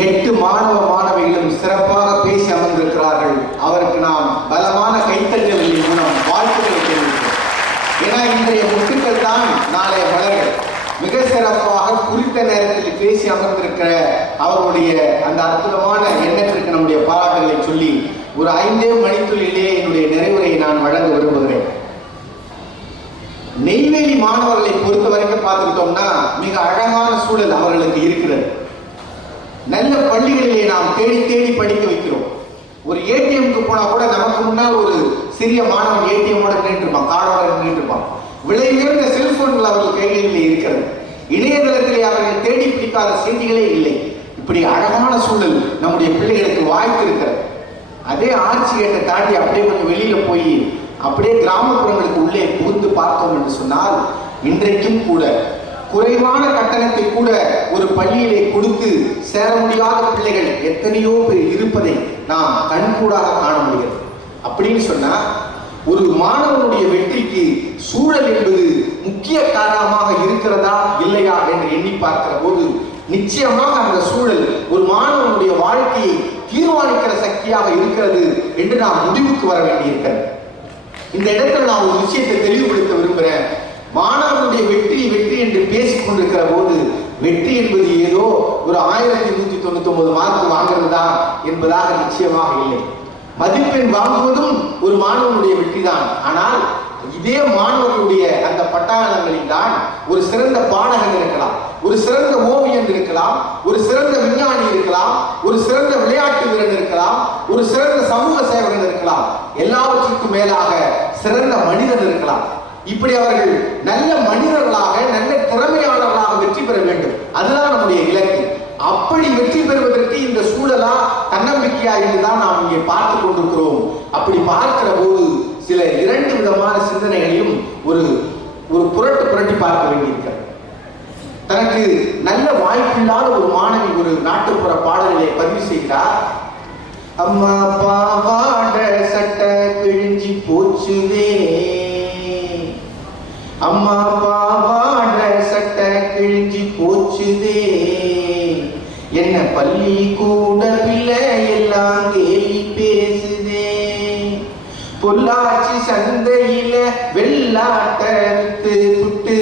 8 மாணவ மாணவிகளும் சிறப்பாக பேசி அமர்ந்திருக்கிறார்கள். அவருக்கு நாம் பலமான கைத்தட்டல்களின் மூலம் வாழ்த்துக்களை தெரிவிக்கிறோம். ஏன்னா இன்றைய முட்டுக்கள் தான் நாளைய மலர்கள். மிக சிறப்பாக குறித்த நேரத்தில் பேசி அமர்ந்திருக்கிற அவருடைய அந்த அற்புதமான எண்ணத்திற்கு நம்முடைய பாராட்டுகளை சொல்லி ஒரு 5 மணித்துளிலே என்னுடைய நிறைவுரையை நான் வழங்க விரும்புகிறேன். நெய்வேலி மாணவர்களை பொறுத்த வரைக்கும் பார்த்துக்கிட்டோம்னா மிக அழகான சூழல் அவர்களுக்கு இருக்கிறது. நல்ல பள்ளிகளிலே நாம் தேடி தேடி படிக்க வைக்கிறோம். ஒரு ஏடிஎம்க்கு போனா கூட நமக்கு முன்னால் ஒரு சிறிய மாணவன் ஏடிஎம்மோட நின்றுப்பான், கார்டோட நின்றுப்பான். விலை உயர்ந்த செல்போன்கள் அவர்கள் கைகளிலே இருக்கிறது. இணையதளத்திலே அவர்கள் தேடி பிடிக்காத செய்திகளே இல்லை. இப்படி அழகான சூழல் நம்முடைய பிள்ளைகளுக்கு வாய்ப்பு இருக்கிறது. அதே ஆட்சி கேட்டை தாண்டி அப்படியே கொஞ்சம் வெளியில போய் அப்படியே கிராமப்புறங்களுக்கு உள்ளே புகுந்து பார்த்தோம் என்று சொன்னால் இன்றைக்கும் கூட குறைவான கட்டணத்தை கூட ஒரு பள்ளியிலே கொடுத்து சேர முடியாத பிள்ளைகள் எத்தனையோ பேர் இருப்பதை நாம் கண்கூடாக காண முடிகிறது. அப்படின்னு சொன்னா ஒரு மாணவனுடைய வெற்றிக்கு சூழல் என்பது முக்கிய காரணமாக இருக்கிறதா இல்லையா என்று எண்ணி பார்க்கிற போது நிச்சயமாக அந்த சூழல் ஒரு மாணவனுடைய வாழ்க்கையை தீர்மானிக்கிற சக்தியாக இருக்கிறது என்று நாம் முடிவுக்கு வர வேண்டியிருக்கிறது. இந்த இடத்துல நான் ஒரு விஷயத்தை தெளிவுபடுத்த விரும்புகிறேன். மாணவனுடைய வெற்றி வெற்றி என்று பேசிக் கொண்டிருக்கிற போது வெற்றி என்பது ஏதோ ஒரு 1199 மார்க் வாங்குறது தான் என்பதாக நிச்சயமாக இல்லை. மதிப்பெண் வாங்குவதும் ஒரு மாணவனுடைய வெற்றி தான். ஆனால் இதே மாணவர்களுடைய அந்த பட்டாளங்களில் தான் ஒரு சிறந்த பாடகன் இருக்கலாம், ஒரு சிறந்த ஓவியன் இருக்கலாம், ஒரு சிறந்த விஞ்ஞானி இருக்கலாம், ஒரு சிறந்த விளையாட்டு வீரன் இருக்கலாம், ஒரு சிறந்த சமூக சேவகன் இருக்கலாம், எல்லாவற்றுக்கும் மேலாக சிறந்த மனிதன் இருக்கலாம். இப்படி அவர்கள் நல்ல மனிதர்களாக நல்ல திறமையாளர்களாக வெற்றி பெற வேண்டும். அதுதான் நம்முடைய இலக்கு. அப்படி வெற்றி பெறுவதற்கு இந்த சூழலா தன்னம்பிக்கையா என்றுதான் நாம் இங்கே பார்த்து கொண்டிருக்கிறோம். அப்படி பார்க்கிற போது சில 2 விதமான சிந்தனைகளையும் ஒரு புரட்டி பார்க்க வேண்டியிருக்கிறது. தனக்கு நல்ல வாய்ப்பில்லாத ஒரு மாணவி ஒரு நாட்டுப்புற பாடலை பதிவு செய்கிறார். அம்மா பாவாட சட்டை கிழிஞ்சி போச்சுதே, அம்மா பாவாட சட்டை கிழிஞ்சி போச்சுதே, என்ன பள்ளி கூட பிள்ளை எல்லாம் கேலி பேசுதே, பொள்ளாச்சி சந்தையில வெள்ளாட்ட வித்து புட்டு,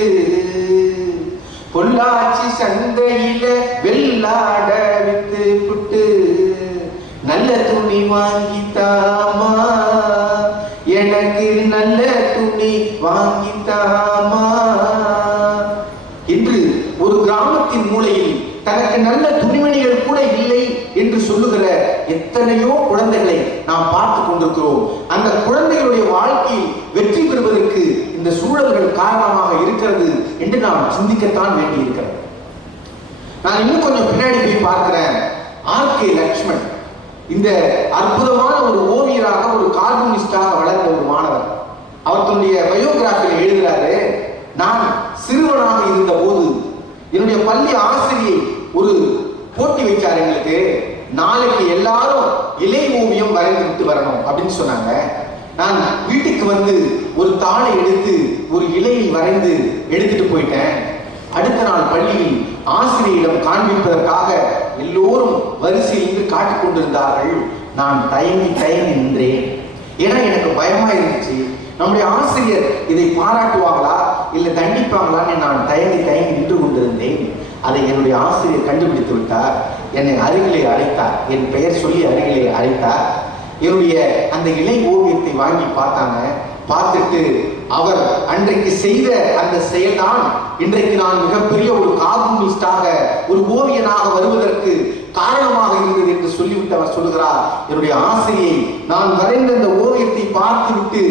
பொள்ளாச்சி சந்தையில வெள்ளாட வித்து புட்டு, நல்ல துணி வாங்கித்தாமா, எனக்கு நல்ல துணி வாங்கித்தாமா என்று ஒரு கிராமத்தின் மூலையில் தனக்கு நல்ல துணிமணிகள் கூட இல்லை என்று சொல்லுகிற எத்தனையோ குழந்தைகளை நாம் பார்த்து கொண்டிருக்கிறோம். அந்த குழந்தைகளுடைய வாழ்க்கையில் வெற்றி பெறுவதற்கு இந்த சூழல்கள் காரணமாக இருக்கிறது என்று நாம் சிந்திக்கத்தான் வேண்டி இருக்கிறது. நான் இன்னும் கொஞ்சம் பின்னாடி போய் பார்க்கிறேன். ஆர்.கே. லக்ஷ்மண் இந்த அற்புதமான ஒரு ஓவியராக ஒரு கார்ட்டூனிஸ்டாக வளர்ந்த ஒரு மாணவர். அவர் தன்னுடைய பயோகிராஃபியில் எழுதுகிறாரு, நான் சிறுவனாக இருந்த போது என்னுடைய பள்ளி ஆசிரியை ஒரு போட்டி வைச்சார் எங்களுக்கு. நாளைக்கு எல்லாரும் இலை ஓவியம் வரைந்து விட்டு வரணும் அப்படின்னு சொன்னாங்க. நான் வீட்டுக்கு வந்து ஒரு தாளை எடுத்து ஒரு இலையை வரைந்து எடுத்துட்டு போயிட்டேன். அடுத்த நாள் பள்ளியில் ஆசிரியரிடம் காண்பிப்பதற்காக எல்லோரும் வரிசையில் இருந்து காட்டிக் கொண்டிருந்தார்கள். நான் தயங்கி நின்றேன். ஏன்னா எனக்கு பயமா இருந்துச்சு, நம்முடைய ஆசிரியர் இதை பாராட்டுவாங்களா இல்லை தண்டிப்பாங்களான்னு நான் தயங்கி நின்று கொண்டிருந்தேன். அதை என்னுடைய ஆசிரியர் கண்டுபிடித்து விட்டார். என்னை அருகிலே அழைத்தார், என் பெயர் சொல்லி அருகிலே அழைத்தார். என்னுடைய அந்த இலை ஓவியத்தை வாங்கி பார்த்தாங்க. பார்த்துட்டு அவர் அன்றைக்கு செய்த அந்த செயல்தான் இன்றைக்கு நான் மிகப்பெரிய ஒரு கார்ட்டூனிஸ்டாக ஒரு ஓவியனாக வருவதற்கு காரணமாக இருந்தது என்று சொல்லிவிட்டு அவர் சொல்லுகிறார், என்னுடைய ஆசிரியை நான் வரைந்த அந்த ஓவியத்தை பார்த்து விட்டு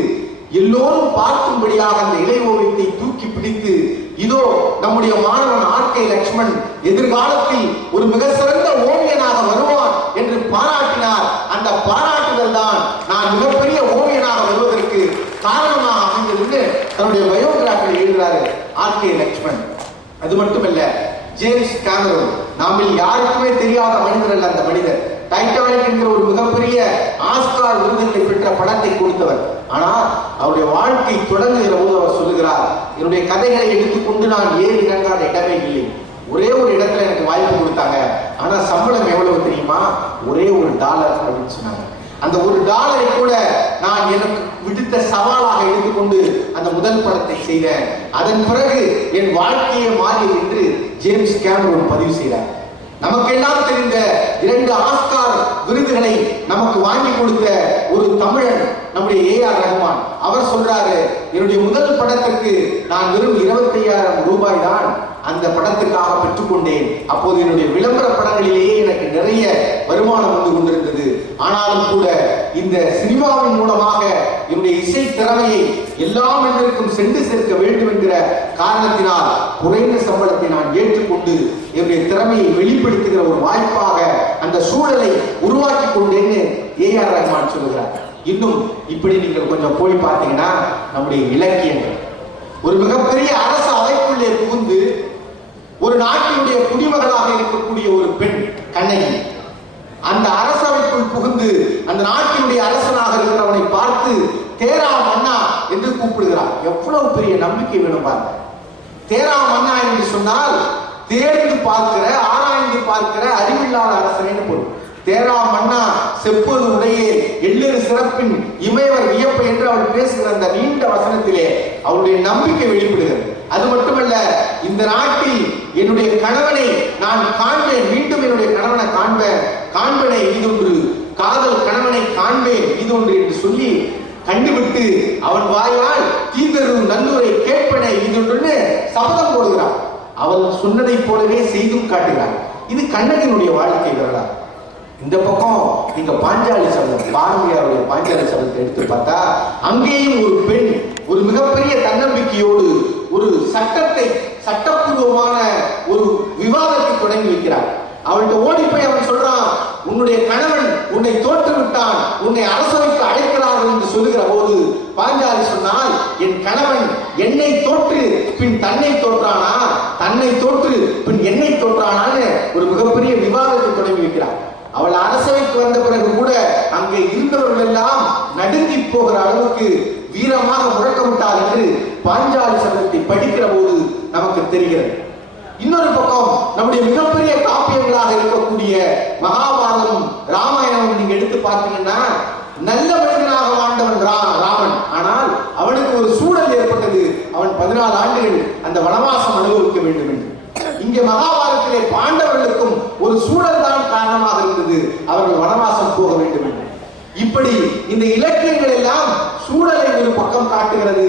எல்லோரும் பார்க்கும்படியாக அந்த இலை ஓவியத்தை தூக்கி பிடித்து, இதோ நம்முடைய மாணவன் ஆர்.கே. லக்ஷ்மண் எதிர்காலத்தில் ஒரு மிக சிறந்த ஓவியனாக வருவான் என்று பாராட்டினார். அந்த பாராட்டுதல் தான் நான் மிகப்பெரிய ஓவியனாக வருவதற்கு காரணமாக அமைந்தது தன்னுடைய பயோகிராஃபியில் எழுதுகிறாரு ஆர்.கே. லக்ஷ்மண். அது மட்டுமல்ல, ஜேம்ஸ் கேமரூன் நாமில் யாருக்குமே தெரியாத மனிதர் அல்ல அந்த மனிதர். டைட்டானிக் என்கிற ஒரு மிகப்பெரிய ஆஸ்கார் விருதுகளை பெற்ற படத்தை கொடுத்தவர். ஆனால் அவருடைய வாழ்க்கை தொடங்குகிற போது அவர் சொல்லுகிறார், என்னுடைய கதைகளை எடுத்துக்கொண்டு நான் ஏறி இறங்காத இடமே இல்லை. ஒரே ஒரு இடத்துல எனக்கு வாய்ப்பு கொடுத்தாங்க. ஆனா சம்பளம் எவ்வளவு தெரியுமா? ஒரே $1 அப்படின்னு சொன்னாங்க. அந்த $1 கூட நான் எனக்கு விடுத்த சவாலாக எடுத்துக்கொண்டு அந்த முதல் படத்தை செய்தேன். அதன் பிறகு என் வாழ்க்கையை மாறியது என்று ஜேம்ஸ் கேமரூன் பதிவு செய்தார். நமக்கெல்லாம் தெரிந்த 2 ஆஸ்கார் விருதுகளை நமக்கு வாங்கி கொடுத்த ஒரு தமிழன் நம்முடைய ஏஆர் ரஹ்மான். அவர் சொல்றாரு, என்னுடைய முதல் படத்திற்கு நான் வெறும் 25,000 ரூபாய் தான் அந்த படத்துக்காக பெற்றுக்கொண்டேன். அப்போது என்னுடைய விளம்பர படங்களிலேயே எனக்கு நிறைய வருமானம் வந்து கொண்டிருந்தது. ஆனாலும் கூட இந்த சினிமாவின் மூலமாக என்னுடைய இசை திறமையை எல்லா மனிதருக்கும் சென்று சேர்க்க வேண்டும் என்கிற காரணத்தினால் குறைந்த சம்பளத்தை நான் ஏற்றுக்கொண்டு என்னுடைய திறமையை வெளிப்படுத்துகிற ஒரு வாய்ப்பாக அந்த சூழலை உருவாக்கி கொண்டேன்னு ஏஆர் ரஹ்மான் சொல்லுகிறார். இன்னும் இப்படி நீங்கள் கொஞ்சம் போய் பார்த்தீங்கன்னா நம்முடைய இலக்கியங்கள் ஒரு மிகப்பெரிய அரசு அவைக்குள்ளே புகுந்து ஒரு நாட்டினுடைய குடிமகளாக இருக்கக்கூடிய ஒரு பெண் கண்ணகி அந்த அரசவைக்குள் புகுந்து அந்த நாட்டினுடைய அரசனாக இருக்கிறவனை பார்த்து தேரா மன்னா என்று கூப்பிடுகிறார். எவ்வளவு பெரிய நம்பிக்கை வேணும் பாருங்க. தேரா மன்னா என்று சொன்னால் தேர்ந்து பார்க்கிற, ஆராய்ந்து பார்க்கிற அறிவில்லாத அரசனேன்னு பொருள். தேரா மன்னா செப்பது உடைய எல்லொரு சிறப்பின் இமையவர் வியப்பை என்று அவள் பேசுகிற அந்த நீண்ட வசனத்திலே அவருடைய நம்பிக்கை வெளிப்படுகிறது. அது மட்டுமல்ல, இந்த நாட்டில் என்னுடைய கணவனை நான் காண்பேன், மீண்டும் என்னுடைய கணவனை காண்பேனை இதொன்று, காதல் கணவனை காண்பேன் இதொன்று என்று சொல்லி கண்டுவிட்டு அவன் வாயால் தீந்தரும் நல்லுரை கேட்பனை இதொன்று சபதம் போடுகிறார். அவள் சொன்னதை போலவே செய்தும் காட்டுகிறார். இது கண்ணகியினுடைய வாழ்க்கை வரலாறு. இந்த பக்கம் நீங்க பாஞ்சாலி சபதம், பாரதியாருடைய பாஞ்சாலி சபதத்தை எடுத்து பார்த்தா அங்கேயும் ஒரு பெண் ஒரு மிகப்பெரிய தன்னம்பிக்கையோடு ஒரு சட்டப்பூர்வமான ஒரு விவாதத்தை தொடங்கி வைக்கிறார். அவள்கிட்ட ஓடி போய் அவன் சொல்றான், உன்னுடைய கணவன் உன்னை தோற்று விட்டான், உன்னை அரசவைக்கு அழைக்கிறார்கள் என்று சொல்லுகிற போது பாஞ்சாலி சொன்னால், என் கணவன் என்னை தோற்று பின் தன்னை தோற்றானா, தன்னை தோற்று பின் என்னை தோற்றானான்னு ஒரு மிகப்பெரிய விவாதத்தை தொடங்கி வைக்கிறார். அவள் அரசவைக்கு வந்த பிறகு கூட அங்கே இருந்தவர்கள் எல்லாம் நடுங்கி போகிற அளவுக்கு வீரமாக முழக்கமிட்டார் என்று பாஞ்சாலி சபதத்தை படிக்கிற போது நமக்கு தெரிகிறது. இன்னொரு பக்கம் நம்முடைய மிகப்பெரிய காப்பியங்களாக இருக்கக்கூடிய மகாபாரதம், ராமாயணம் நீங்க எடுத்து பார்த்தீங்கன்னா நல்ல மனிதனாக வாழ்ந்தவன் ராமன். ஆனால் அவனுக்கு ஒரு சூழல் ஏற்பட்டது, அவன் 14 ஆண்டுகள் அந்த வனவாசம் அனுபவிக்க வேண்டும் என்று. இங்கே மகாபாரதத்திலே பாண்டவர்களுக்கும் ஒரு சூழல் தான் காரணமாக இருந்தது, அவர்கள் வனவாசம் போக வேண்டும் என்று. இப்படி இந்த இலக்கியங்கள் எல்லாம் சூழலை ஒரு பக்கம் காட்டுகிறது,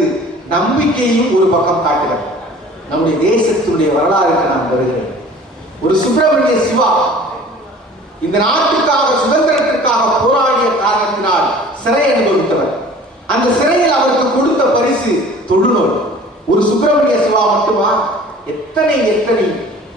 நம்பிக்கையும் ஒரு பக்கம் காட்டுகிறது. நம்முடைய தேசத்தினுடைய வரலாறுக்கு நாம் வருகிறோம். ஒரு சுப்பிரமணிய சிவா இந்த நாட்டுக்காக சுதந்திரத்திற்காக போராடிய காரணத்தினால் சிறை அனுபவித்தவர். அந்த சிறையில் அவருக்கு கொடுத்த பரிசு தொழுநோய். ஒரு சுப்பிரமணிய சிவா மட்டுமா, எத்தனை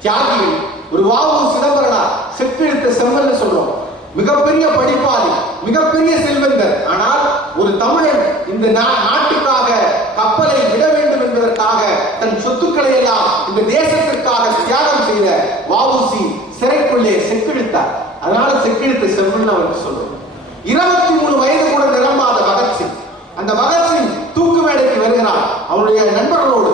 தியாகிகள். ஒரு வாவு சிதம்பரனார், செப்பிழுத்த செம்மல்னு சொல்றோம், மிகப்பெரிய படிப்பாளி, மிகப்பெரிய செல்வந்தர். ஆனால் ஒரு தமிழன் இந்த நாட்டுக்காக கப்பலை விட வேண்டும் என்பதற்காக தன் சொத்துக்களை எல்லாம் இந்த தேசத்திற்காக தியாகம் செய்த வஉசி சிறைக்குள்ளே செக்கிழுத்தார். அதனால செக்கிழுத்த செம்மல்னு அவருக்கு சொல்றோம். 23 வயது கூட நிரம்பாத பகத்சிங், அந்த பகத்சிங் தூக்கு மேடைக்கு வருகிறார். அவருடைய நண்பர்களோடு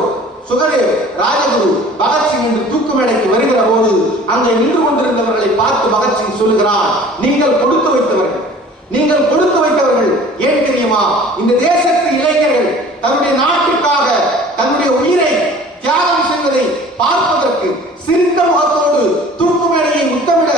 சுகதேவ், ராஜகுரு, பகத்சிங் என்று தூக்கு மேடைக்கு வருகிற போது அங்கே நின்று கொண்டிருந்தவர்களை பார்த்து பகத்சிங் சொல்லுகிறார், நீங்கள் கொடுத்து வைத்தவர்கள், நீங்கள் கொடுத்து வைத்தவர்கள். ஏன் தெரியுமா? இந்த தேசத்து இளைஞர்கள் தன்னுடைய நாட்டுக்காக தன்னுடைய உயிரை தியாகம் செய்வதை பார்ப்பதற்கு, சிரித்த முகத்தோடு தூக்கு மேடையை முத்தமிட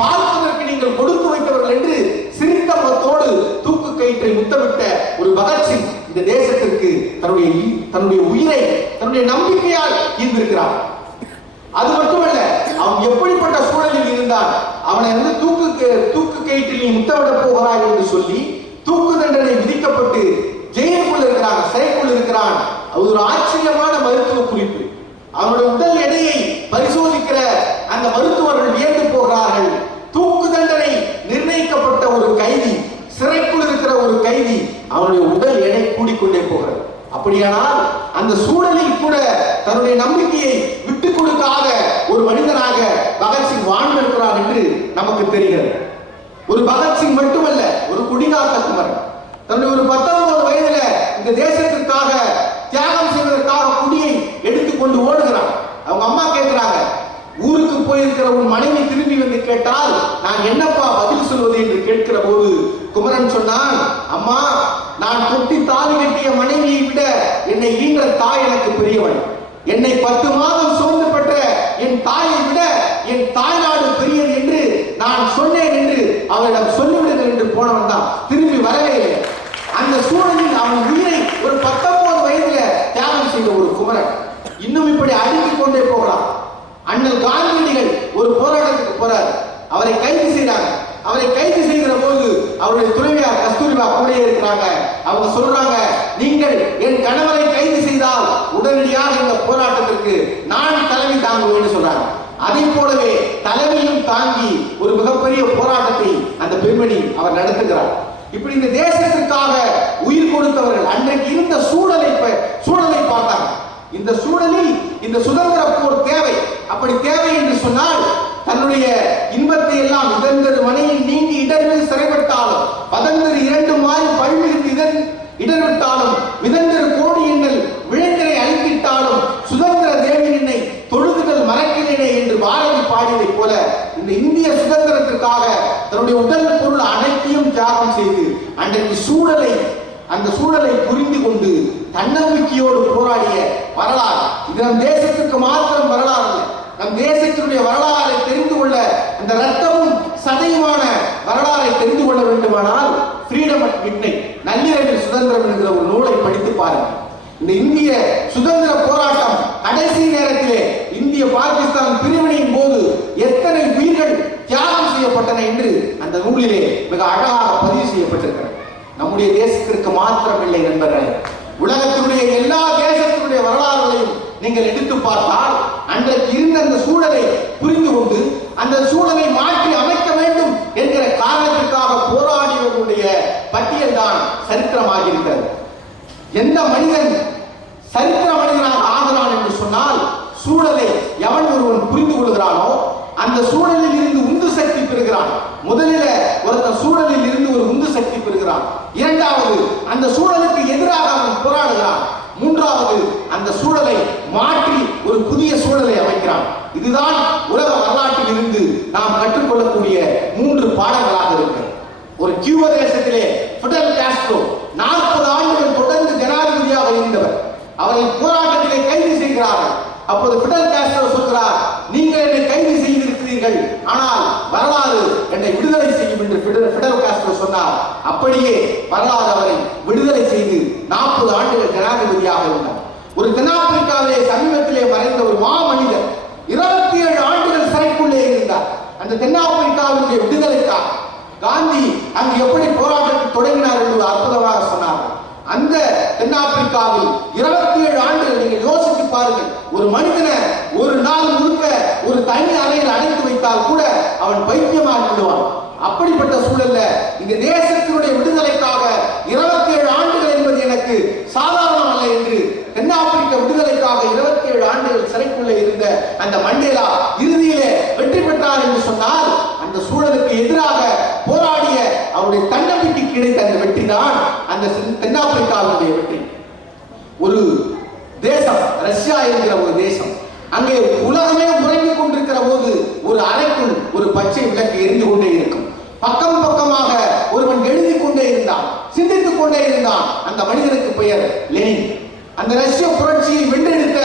பார்ப்பதற்கு நீங்கள் கொடுத்து வைத்தவர்கள் என்று சிரித்த முகத்தோடு தூக்கு கயிற்றை முத்தமிட்ட ஒரு பகத்சிங் இந்த தேசத்திற்கு தன்னுடைய உயிரை தன்னுடைய நம்பிக்கையால் ஈர்த்திருக்கிறார். அது மட்டுமல்ல, அவன் எப்படிப்பட்ட சூழலில் இருந்தான், அவனை தூக்கு கயிற்றில் முத்தமிட போகிறாய் என்று சொல்லி தூக்கு தண்டனை விதிக்கப்பட்டு ஜெயிலுக்குள் இருக்கிறான், சிறைக்குள் இருக்கிறான். அது ஒரு ஆச்சரியமான மருத்துவ குறிப்பு. அவனுடைய உடல் எடையை பரிசோதிக்கிற அந்த மருத்துவர்கள் வியந்து போகிறார்கள். தூக்கு தண்டனை நிர்ணயிக்கப்பட்ட ஒரு கைதி, சிறைக்குள் இருக்கிற ஒரு கைதி, அவனுடைய உடல் எடை கூடிக்கொண்டே போகிறது. அப்படியானால் அந்த சூழலில் கூட தன்னுடைய நம்பிக்கையை விட்டுக் கொடுக்காத ஒரு மனிதனாக பகத்சிங் வாழ்ந்திருக்கிறார் என்று நமக்கு தெரிகிறது. ஒரு பகத்சிங் மட்டுமல்ல, ஒரு குடிகாத்த குமரன் தன்னுடைய ஒரு 19 வயதுல இந்த தேசத்திற்காக தியாகம் செய்வதற்காக குடியை எடுத்துக்கொண்டு ஓடுகிறான். அவங்க அம்மா கேட்கிறாங்க, ஊருக்கு போயிருக்கிற உன் மனைவி திரும்பி வந்து கேட்டால் நான் என்னப்பா பதில் சொல்வது என்று கேட்கிற போது குமரன் சொன்னான், அம்மா, நான் தொட்டி தாலி கட்டிய மனைவியை விட என்னை ஈன்ற தாய் எனக்கு பெரியவள். என்னை 10 மாதம் சுமந்து பெற்ற என் தாயை விட என் தாய்நாடு பெரியது என்று நான் சொன்னேன் என்று அவரிடம் சொல்லிவிடுங்கள் என்று போனவன் தான் திரும்பி வரவே இல்லை. அந்த சூழலில் அவன் உயிரை ஒரு 19 வயதுல தியாகம் செய்த ஒரு குமரன். இன்னும் இப்படி அடுக்கிக் கொண்டே போகலாம். அண்ணல் காந்தியடிகள் ஒரு போராட்டத்துக்கு போறார். அவரை கைது செய்தாங்க. அவரை கைது செய்கிற போது அவருடைய துணைவியார் கஸ்தூரிபா கூட இருக்கிறாங்க. அவங்க சொல்றாங்க, நீங்கள் என் கணவரை கைது செய்தால் உடனடியாக இந்த போராட்டத்திற்கு நான் தலைமை தாங்குவேன்னு சொல்றாங்க. அதை போலவே தலைமையும் தாங்கி ஒரு மிகப்பெரிய போராட்டத்தை அந்த பெண்மணி அவர் நடத்துகிறார். இப்படி இந்த தேசத்திற்காக உயிர் கொடுத்தவர்கள் அன்றைக்கு இருந்த சூழலை பார்த்தாங்க. இந்த சூழலில் இந்த சுதந்திர போர் தேவை. அப்படி தேவை என்று சொன்னால் தன்னுடைய இன்பத்தை எல்லாம் இதந்தது மனையில் நீங்கி இடரில் சிறைப்பட்டாலும் பதந்தது 2 மாறி பழுமிருந்து இடர்விட்டாலும் மிதந்தது கோடி எண்ணல் விளைந்தரை அழித்திட்டாலும் சுதந்திர தேவி என்னை தொழுதுகள் மறக்கிறேனே என்று பாரதி பாடியதை போல இந்த இந்திய சுதந்திரத்திற்காக தன்னுடைய உடல் பொருள் அனைத்தையும் தியாகம் செய்து அன்றைக்கு அந்த சூழலை புரிந்து கொண்டு தன்னம்பிக்கையோடு போராடிய வரலாறு இது நம் தேசத்துக்கு மாத்திரம் வரலாறு இல்லை. நம் தேசத்தினுடைய வரலாறை தெரிந்து கொள்ள, அந்த ரத்தமும் சதையுமான வரலாறை தெரிந்து கொள்ள வேண்டுமானால் ஃப்ரீடம் அட் மிட்நைட், நள்ளிரவில் சுதந்திரம் என்கிற ஒரு நூலை படித்து பாருங்கள். இந்த இந்திய சுதந்திர போராட்டம் கடைசி நேரத்திலே இந்திய பாகிஸ்தான் பிரிவினையின் போது எத்தனை உயிர்கள் தியாகம் செய்யப்பட்டன என்று அந்த நூலிலே மிக அழகாக பதிவு செய்யப்பட்டிருக்கிறது. நம்முடைய தேசத்திற்கு மாத்திரம் இல்லை நண்பர்களே, உலகத்தினுடைய எல்லா தேசத்தினுடைய வரலாறுகளையும் நீங்கள் எடுத்து பார்த்தால் அன்றைக்கு இருந்த அந்த சூழலை புரிந்து கொண்டு அந்த சூழலை மாற்றி அமைக்க வேண்டும் என்கிற காரணத்திற்காக போராடியவர்களுடைய பட்டியல் தான் சரித்திரமாக இருக்கிறது. எந்த மனிதன் சரித்திர மனிதனாக ஆகிறான் என்று சொன்னால் சூழலை எவன் ஒருவன் புரிந்து கொள்கிறானோ அந்த சூழலில் இருந்து உந்து சக்தி பெறுகிறான். முதலில் ஒருத்தன் சூழலில் இருந்து ஒரு உந்து சக்தி பெறுகிறான். இரண்டாவது, அந்த சூழலுக்கு எதிராக அவன் போராடுகிறான். மூன்றாவது, அந்த சூழலை மாற்றி ஒரு புதிய சூழலை அமைக்கிறான். இதுதான் உலக வரலாற்றில் இருந்து நாம் கற்றுக்கொள்ளக்கூடிய 3 பாடங்களாக இருக்கிறது. ஒரு கியூபா தேசத்திலே ஃபிடல் காஸ்ட்ரோ 40 ஆண்டுகள் தொடர்ந்து ஜனாதிபதியாக இருந்தவர். அவரை போராட்டத்திலே கைது செய்கிறார்கள். அப்போது ஃபிடல் காஸ்ட்ரோ சொல்கிறார், நீங்கள் என்னை கைது செய்திருக்கிறீர்கள், ஆனால் வரலாறு என்னை விடுதலை செய்யும் என்று ஃபிடல் காஸ்ட்ரோ சொன்னார். அப்படியே வரலாறு அவரை விடுதலை செய்து 40 ஆண்டுகள் ஜனாதிபதியாக இருந்தார். ஒரு தென்னாப்பிரிக்காவிலே சமீபத்திலே மறைந்த ஒரு மாமனிதர் 27 ஆண்டுகள் சிறைக்குள்ளே இருந்தார். அந்த தென்னாப்பிரிக்காவினுடைய விடுதலைக்காக காந்தி அங்கு எப்படி போராட்டத்தை தொடங்கினார் என்று அற்புதமாக சொன்னார். அந்த தென்னாப்பிரிக்காவில் 27 ஆண்டுகள் நீங்கள் யோசித்து பாருங்கள். ஒரு மனிதனை ஒரு நாள் முழுக்க ஒரு தனி அறையில் அடைத்து வைத்தால் கூட அவன் பைத்தியமாக விடுவான். அப்படிப்பட்ட சூழல்ல இந்த தேசத்தினுடைய விடுதலைக்காக 27 ஆண்டுகள் என்பது எனக்கு சாதாரணம் அல்ல என்று தென்னாப்பிரிக்க விடுதலைக்காக 27 ஆண்டுகள் சிறைக்குள்ளே இருந்த அந்த மண்டேலா இறுதியிலே வெற்றி பெற்றார் என்று சொன்னால் அந்த சூழலுக்கு எதிராக போராடிய அவருடைய தன்னம்பிக்கை கிடைத்த அந்த வெற்றி தான் அந்த தென்னாப்பிரிக்காவுடைய வெற்றி. ஒரு தேசம், ரஷ்யா என்கிற ஒரு தேசம், அங்கே உலகமே உறங்கிக் கொண்டிருக்கிற போது ஒரு அறைக்குள் ஒரு பச்சை விளக்கு எரிந்து கொண்டே இருக்கும். பக்கம் பக்கமாக ஒருவன் எழுதி கொண்டே இருந்தான், சிந்தித்துக் கொண்டே இருந்தான். அந்த மனிதனுக்கு பெயர் லெனின். அந்த ரஷ்ய புரட்சியை வென்றெடுத்த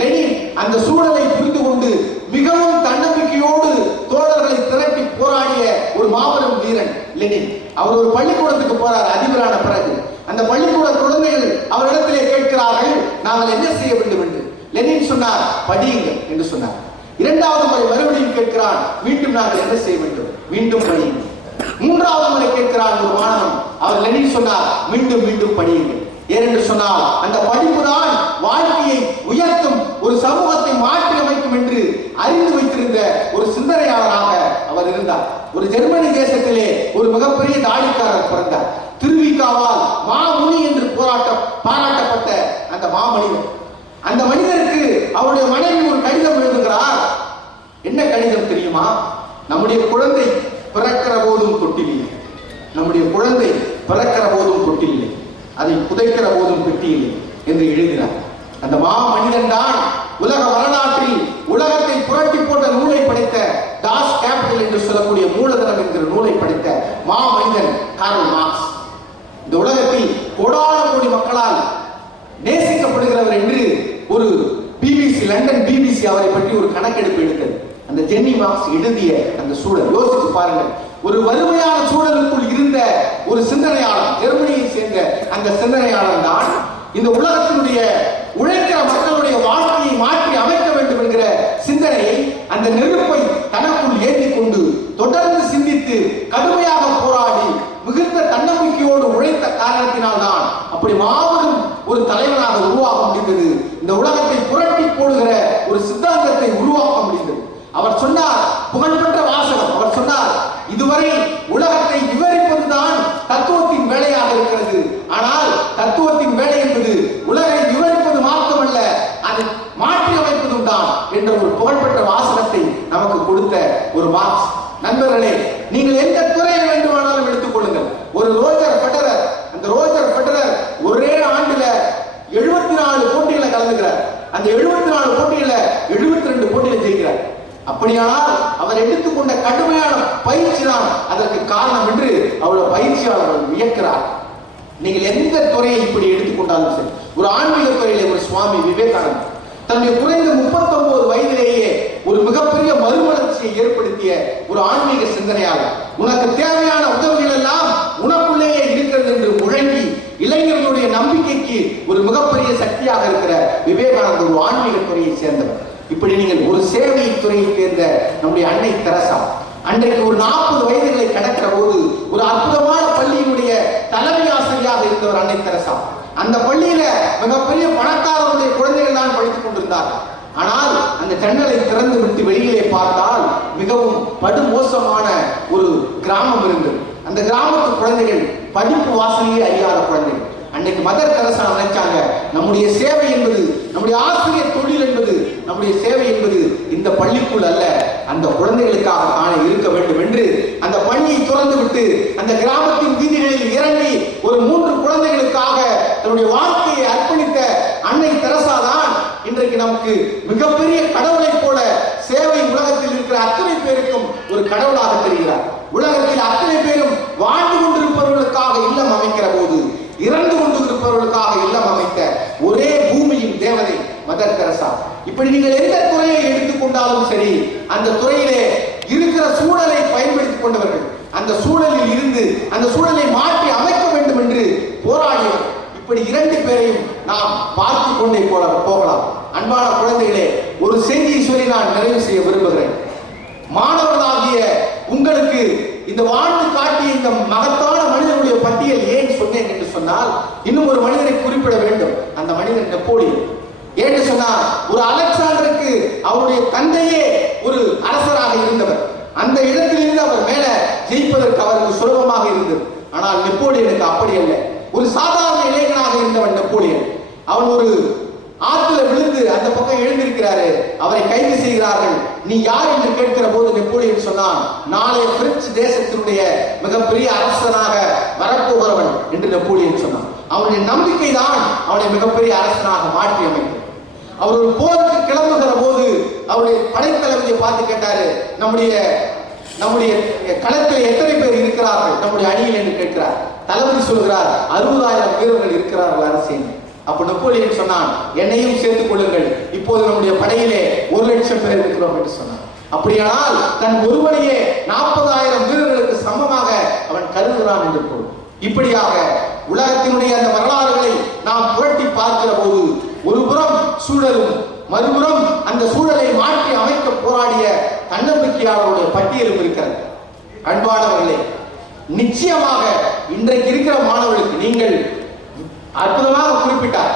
லெனின் அந்த சூழலை புரிந்து கொண்டு மிகவும் தன்னம்பிக்கையோடு தோழர்களை திரட்டி போராடிய ஒரு மாபெரும் வீரன் லெனின். அவர் ஒரு பள்ளிக்கூடத்துக்கு போறார் அதிபரான பிறகு. அந்த பள்ளிக்கூட குழந்தைகள் அவரிடத்திலே கேட்கிறார்கள், நாங்கள் என்ன செய்ய வேண்டும் என்று. லெனின் சொன்னார், படியுங்கள் என்று சொன்னார். 2வது முறை மறுபடியும் கேட்கிறான், மீண்டும் நாங்கள் என்ன செய்ய வேண்டும், மீண்டும் படியுங்கள். 3வது முறை கேட்கிறான் ஒரு மாணவன். அவர் லெனின் சொன்னார், மீண்டும் மீண்டும் படியுங்கள். ஏனென்று சொன்னால் அந்த படிப்பு தான் வாழ்க்கையை உயர்த்தும், ஒரு சமூகத்தை மாற்றி அமைக்கும் என்று அறிந்து வைத்திருந்த ஒரு சிந்தனையாளராக அவர் இருந்தார். ஒரு ஜெர்மனி தேசத்திலே ஒரு மிகப்பெரிய தாடிக்காரர் பிறந்தார். திருவிக்காவால் மாமுனி என்று பாராட்டப்பட்ட அந்த மாமனிதர். அந்த மனிதருக்கு அவருடைய மனைவி ஒரு கடிதம் எழுதுகிறார். என்ன கடிதம் தெரியுமா? நம்முடைய குழந்தை பிறக்கிற போதும் தொட்டிலில்லை, நம்முடைய குழந்தை பிறக்கிற போதும் தொட்டிலில்லை, அதை புதைக்கிற போதும் பெட்டியில்லை என்று எழுதினார். அந்த மா மனிதன் தான் உலக வரலாற்றில் உலகத்தை புரட்டி போட்ட நூலை படைத்த மகன் கார்ல் மார்க்ஸ். இந்த உலகத்தில் கோடான கோடி மக்களால் நேசிக்கப்படுகிறவர் என்று ஒரு பிபிசி, லண்டன் பிபிசி அவரை பற்றி ஒரு கணக்கெடுப்பு எடுத்தது. அந்த ஜென்னி மார்க்ஸ் எழுதிய அந்த சூழல் யோசித்து பாருங்கள். ஒரு வறுமையான சூழலுக்குள் இருந்த ஒரு சிந்தனையாளர், ஜெர்மனியை சேர்ந்த அந்த சிந்தனையாளர் தான் இந்த உலகத்தினுடைய உழைக்கிற மக்களுடைய வாழ்க்கையை மாற்றி அமைக்க வேண்டும் என்கிற சிந்தனையை, அந்த நெருப்பை தனக்குள் ஏற்றி கொண்டு தொடர்ந்து சிந்தித்து கடுமையாக போராடி மிகுந்த தன்னம்பிக்கையோடு உழைத்த காரணத்தினால் தான் அப்படி மாபெரும் ஒரு தலைவனாக உருவாக்க முடிந்தது. இந்த உலகத்தை புரட்டி போடுகிற ஒரு சித்தாந்தத்தை உருவாக்க முடிந்தது. அவர் சொன்னார், புகழ்பெற்ற வாசகம், அவர் சொன்னார், இதுவரை உலகத்தை விவரிப்பதுதான் தத்துவத்தின் வேலையாக இருக்கிறது. ஆனால் தத்துவத்தின் வேலை என்பது உலகை விவரிப்பது மாத்திரமல்ல, அதை மாற்றி அமைப்பதும் தான் என்ற ஒரு புகழ்பெற்ற வாசகத்தை நமக்கு கொடுத்த ஒரு மார்க்ஸ். நண்பர்களே, நீங்கள் எந்த துறையை வேண்டுமானாலும் எடுத்துக் கொள்ளுங்கள். ஒரு ரோஜர் ஃபெடரர், அந்த ரோஜர் ஃபெடரர் ஒரே ஆண்டுல 74 போட்டிகளை கலந்துக்கிறார். அந்த 74 போட்டியில 72 போட்டியில ஜெயிக்கிறார். அப்படியானால் அவர் எடுத்துக்கொண்ட கடுமையான பயிற்சி தான் அதற்கு காரணம் என்று அவருடைய பயிற்சியாளர்கள் வியக்கிறார். நீங்கள் எந்த துறையை இப்படி எடுத்துக்கொண்டாலும் சரி, ஒரு ஆன்மீக துறையிலே ஒரு சுவாமி விவேகானந்தர் தன்னுடைய குறைந்த 39 வயதிலேயே ஒரு மிகப்பெரிய மறுமலர்ச்சியை ஏற்படுத்திய ஒரு ஆன்மீக சிந்தனையாளர். உனக்கு தேவையான உதவிகள் எல்லாம் உனக்குள்ளேயே இருக்கிறது என்று முழங்கி இளைஞர்களுடைய நம்பிக்கைக்கு ஒரு மிகப்பெரிய சக்தியாக இருக்கிற விவேகானந்தர் ஒரு ஆன்மீக துறையை சேர்ந்தவர். இப்படி நீங்கள் ஒரு சேவை துறையை சேர்ந்த நம்முடைய அன்னை தெரசா, அன்றைக்கு ஒரு 40 வயதுகளை கடக்கிற போது ஒரு அற்புதமான பள்ளியினுடைய தலைமை ஆசிரியராக இருந்தவர் அன்னை தெரசா. அந்த பள்ளியில மிகப்பெரிய பணக்காரருடைய குழந்தைகள் தான் படித்துக் கொண்டிருந்தார்கள். ஆனால் அந்த ஜன்னலை திறந்து விட்டு வெளியிலே பார்த்தால் மிகவும் படுமோசமான ஒரு கிராமம் இருந்தது. அந்த கிராமத்து குழந்தைகள் படிப்பு வாசனையே அறியாத குழந்தைகள். அன்னைக்கு மதர் தெரசா நினைச்சாங்க, நம்முடைய சேவை என்பது, நம்முடைய ஆசிரியர் தொழில் என்பது, நம்முடைய சேவை என்பது இந்த பள்ளிக்குள் அல்ல, அந்த குழந்தைகளுக்காக காண இருக்க வேண்டும் என்று அந்த பள்ளியை திறந்து விட்டு அந்த கிராமத்தின் வீதிகளில் இறங்கி ஒரு 3 குழந்தைகளுக்காக தன்னுடைய வாழ்க்கையை அர்ப்பணித்த அன்னை தெரசா தான் இன்றைக்கு நமக்கு மிகப்பெரிய கடவுளை போல சேவை உலகத்தில் இருக்கிற அத்தனை பேருக்கும் ஒரு கடவுளாக தெரிகிறார். உலகத்தில் அத்தனை பேரும் வாழ்ந்து கொண்டிருப்பவர்களுக்காக இல்லம் அமைக்கிற போது இறந்து கொண்டிருப்பவர்களுக்காக இல்லம் அமைத்த ஒரே பூமியின் தேவதை மதர் தெரசா. இப்படி நீங்கள் எந்த துறையை எடுத்துக்கொண்டாலும் சரி, அந்த துறையிலே இருக்கிற சூழலை பயன்படுத்திக் கொண்டவர்கள், அந்த சூழலில் இருந்து அந்த சூழலை மாற்றி அமைக்க வேண்டும் என்று போராடியவர். இப்படி 2 பேரையும் நாம் பார்த்து கொண்டே போகலாம். அன்பான குழந்தைகளே, ஒரு செய்தியை சொல்லி நான் நிறைவு செய்ய விரும்புகிறேன். மாணவர்களாகிய உங்களுக்கு இந்த வாழ்ந்து காட்டிய இந்த மகத்தான மனிதனுடைய பட்டியல் ஏன் சொன்னேன் என்று சொன்னால், இன்னும் ஒரு மனிதரை குறிப்பிட வேண்டும். அந்த மனிதன் நெப்போலியன். ஏன்னு சொன்னால், ஒரு அலெக்சாண்டருக்கு அவருடைய தந்தையே ஒரு அரசராக இருந்தவர். அந்த இடத்திலிருந்து அவர் மேல ஜெயிப்பதற்கு அவருக்கு சுலபமாக இருந்தது. ஆனால் நெப்போலியனுக்கு அப்படி அல்ல. ஒரு சாதாரண இளைஞனாக இருந்தவன் நெப்போலியன். அவன் ஒரு ஆற்றுல விழுந்து அந்த பக்கம் எழுந்திருக்கிறாரு. அவரை கைது செய்கிறார்கள். நீ யார் என்று கேட்கிற போது நெப்போலியன் சொன்னான், நாளை பிரெஞ்சு தேசத்தினுடைய மிகப்பெரிய அரசனாக வரப்போகிறவன் என்று நெப்போலியன் சொன்னான். அவனுடைய நம்பிக்கை தான் அவனை மிகப்பெரிய அரசனாக மாற்றி அமைத்தது. அவர் ஒரு போருக்கு கிளம்புகிற போது அவருடைய படைத்தளபதியை பார்த்து கேட்டாரு, நம்முடைய களத்தில் எத்தனை பேர் இருக்கிறார்கள் நம்முடைய அணியில் என்று கேட்கிறார். தளபதி சொல்கிறார், 60,000 வீரர்கள் இருக்கிறார்கள் அரசியல். அப்ப நெப்போலியன் சொன்னான், என்னையும் சேர்த்துக் கொள்ளுங்கள், இப்போது நம்முடைய படையிலே 1,00,000 பேர் இருக்கிறோம் என்று சொன்னான். அப்படியானால் தன் ஒருவனையே 40,000 வீரர்களுக்கு சமமாக அவன் கருதுகிறான் என்று பொருள். இப்படியாக உலகத்தினுடைய அந்த வரலாறுகளை நாம் புரட்டி பார்க்கிற போது ஒரு புறம் சூழலும், மறுபுறம் அந்த சூழலை மாற்றி அமைக்க போராடிய தன்னம்பிக்கையாளருடைய பட்டியலும் இருக்கிறது. அன்பானவர்களே, நிச்சயமாக இன்றைக்கு இருக்கிற மாணவர்களுக்கு நீங்கள் அற்புதமாக குறிப்பிட்டார்.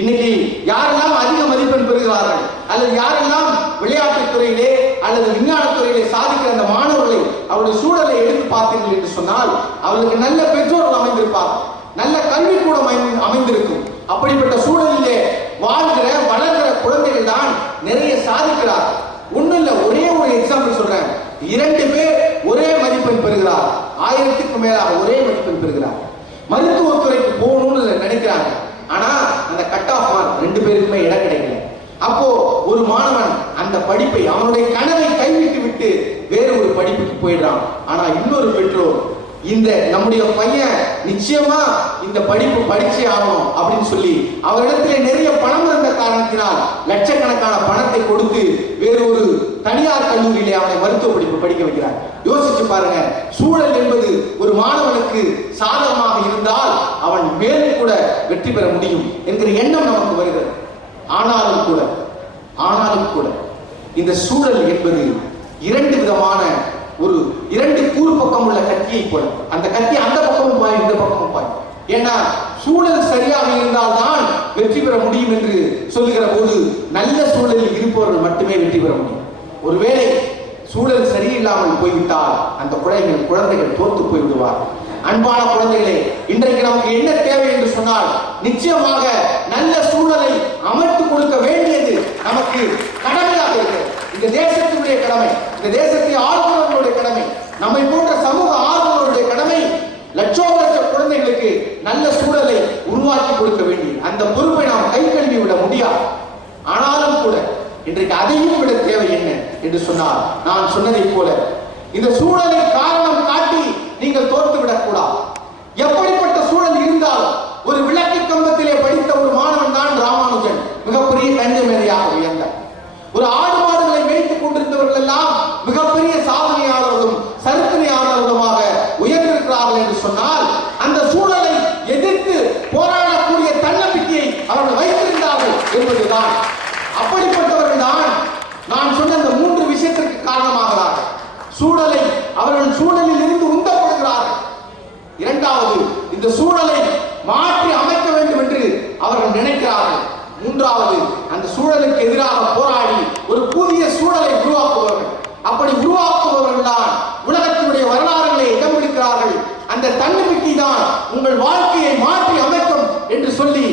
இன்னைக்கு யாரெல்லாம் அதிக மதிப்பெண் பெறுகிறார்கள், அல்லது யாரெல்லாம் விளையாட்டுத் துறையிலே அல்லது விஞ்ஞானத் துறையிலே சாதிக்கிற அந்த மாணவர்களை அவருடைய சூழலை எடுத்து பார்த்தீர்கள் என்று சொன்னால், அவர்களுக்கு நல்ல பெற்றோர்கள் அமைந்திருப்பார்கள், நல்ல கல்விக்கூடம் அமைந்திருக்கும். அப்படிப்பட்ட சூழலிலே வாழ்கிற வளர்கிற குழந்தைகள் தான் நிறைய சாதிக்கிறார். ஒண்ணும் இல்ல, ஒரே ஒரு எக்ஸாம்பிள் சொல்றேன். 2 பேர் ஒரே மதிப்பெண் பெறுகிறார், 1000க்கு மேலாக ஒரே மதிப்பெண் பெறுகிறார். மருத்துவத்துறைக்கு போகணும்னு நினைக்கிறாங்க. ஆனா அந்த கட் ஆஃப் மார்க் 2 பேருக்குமே இடம் கிடைக்கல. அப்போ ஒரு மாணவன் அந்த படிப்பை, அவனுடைய கனவை கைவிட்டு விட்டு வேறு ஒரு படிப்புக்கு போயிடுறான். ஆனா இன்னொரு பெற்றோர் இந்த நம்முடைய பையன் நிச்சயமா இந்த படிப்பு படிச்சே ஆகணும் அப்படின்னு சொல்லி அவரிடத்திலே நிறைய பணம் இருந்த காரணத்தினால் லட்சக்கணக்கான பணத்தை கொடுத்து வேறொரு தனியார் கல்லூரியிலே அவனை மருத்துவ படிப்பு படிக்க வைக்கிறார். யோசிச்சு பாருங்க, சூழல் என்பது ஒரு மாணவனுக்கு சாதகமாக இருந்தால் அவன் மேலும் கூட வெற்றி பெற முடியும் என்கிற எண்ணம் நமக்கு வருகிறது. ஆனாலும் கூட இந்த சூழல் என்பது இரண்டு விதமான இரண்டு கூறு பக்கம் உள்ள கத்தியை போல. அந்த கத்தி அந்த பக்கமும் பாய், இந்த பக்கமும் பாய். ஏன்னா சூழல் சரியாக இருந்தால்தான் வெற்றி பெற முடியும் என்று சொல்லுகிற போது நல்ல சூழலில் இருப்பவர்கள் மட்டுமே வெற்றி பெற முடியும். ஒருவேளை சூழல் சரியில்லாமல் போய்விட்டால் அந்த குழந்தைகள் தோற்று போய்விடுவார். அன்பான குழந்தைகளே, இன்றைக்கு நமக்கு என்ன தேவை என்று சொன்னால் நிச்சயமாக நல்ல சூழலை அமைத்து கொடுக்க வேண்டியது நமக்கு கடமையாக இருக்கிறது. இந்த தேசத்தினுடைய கடமை, இந்த தேசத்தை ஆளுநர்களுடைய கடமை, நம்மை போன்ற சமூக ஆளுநர்களுடைய கடமை லட்சோப லட்ச குழந்தைகளுக்கு நல்ல சூழலை உருவாக்கி கொடுக்க வேண்டியது. அந்த பொறுப்பை நாம் கை கழுவி விட முடியாது. ஆனாலும் கூட இன்றைக்கு அதையும் விட தேவை என்ன என்று சொன்னால், நான் சொன்னதை போல இந்த சூழலை காரணம் காட்டி நீங்கள் தோற்று விடக்கூடாது. எப்படிப்பட்ட சூழல் இருந்தாலும் ஒரு விளக்கு கம்பத்திலே படித்த ஒரு மாணவன் தான் ராமானுஜன் மிகப்பெரிய கணித மேதையாக உயர்ந்தார். ஒரு ஆடு மாடுகளை மேய்த்துக் கொண்டிருந்தவர்கள் எல்லாம் மிகப்பெரிய சாதனையாளர்களும் சரித்திரையாளர்களுமாக உயர்ந்திருக்கிறார்கள் என்று சொன்னால் அந்த சூழலை எதிர்த்து போராடக்கூடிய தன்னம்பிக்கையை அவர்கள் வைத்திருந்தார்கள் என்பதுதான். அப்படிப்பட்டவர்கள் தான் நான் சொன்ன அந்த 3 விஷயத்திற்கு காரணமாகிறார்கள். சூழலை அவர்கள் சூழலில் இருந்து உந்தப்படுகிறார்கள். இரண்டாவது, இந்த சூழலை மாற்றி அமைக்க வேண்டும் என்று அவர்கள் நினைக்கிறார்கள். மூன்றாவது, அந்த சூழலுக்கு எதிராக போராடி ஒரு புதிய சூழலை உருவாக்குவார்கள். அப்படி உருவாக்குபவர்கள் தான் உலகத்தினுடைய வரலாறுகளை இடம் பிடிக்கிறார்கள். அந்த தன்னம்பிக்கை தான் உங்கள் வாழ்க்கையை மாற்றி அமைக்கும் என்று சொல்லி